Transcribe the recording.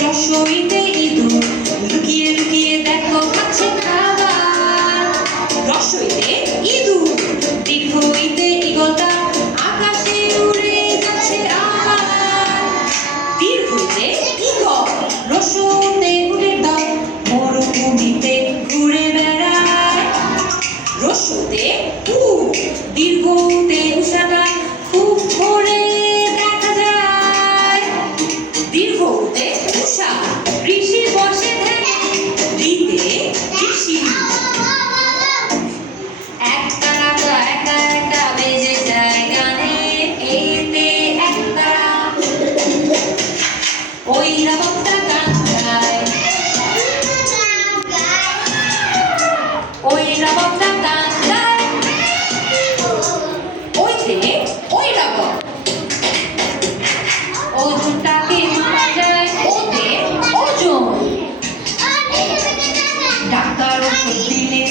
Já choveu doctor দিনে